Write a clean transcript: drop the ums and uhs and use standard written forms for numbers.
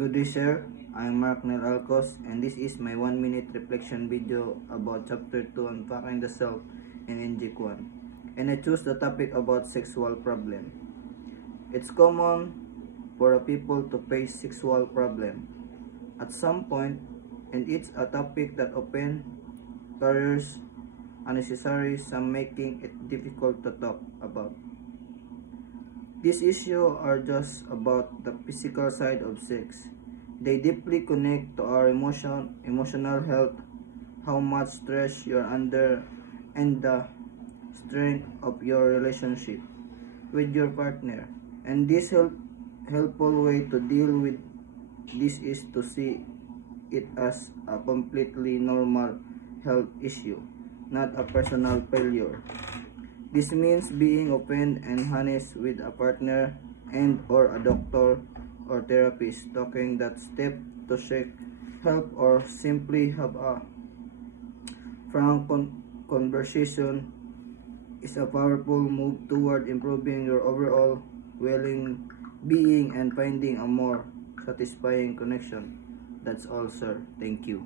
Good day, sir. I'm Mark Nel Alcos, and this is my 1-minute reflection video about Chapter 2 Unpacking the Self in NG Kwan. And I choose the topic about sexual problem. It's common for people to face sexual problem at some point, and it's a topic that often carries unnecessary, some making it difficult to talk about. These issues are just about the physical side of sex. They deeply connect to our emotional health, how much stress you're under, and the strength of your relationship with your partner. And this helpful way to deal with this is to see it as a completely normal health issue, not a personal failure. This means being open and honest with a partner and or a doctor or therapist, taking that step to seek help or simply have a frank conversation is a powerful move toward improving your overall well-being and finding a more satisfying connection. That's all, sir. Thank you.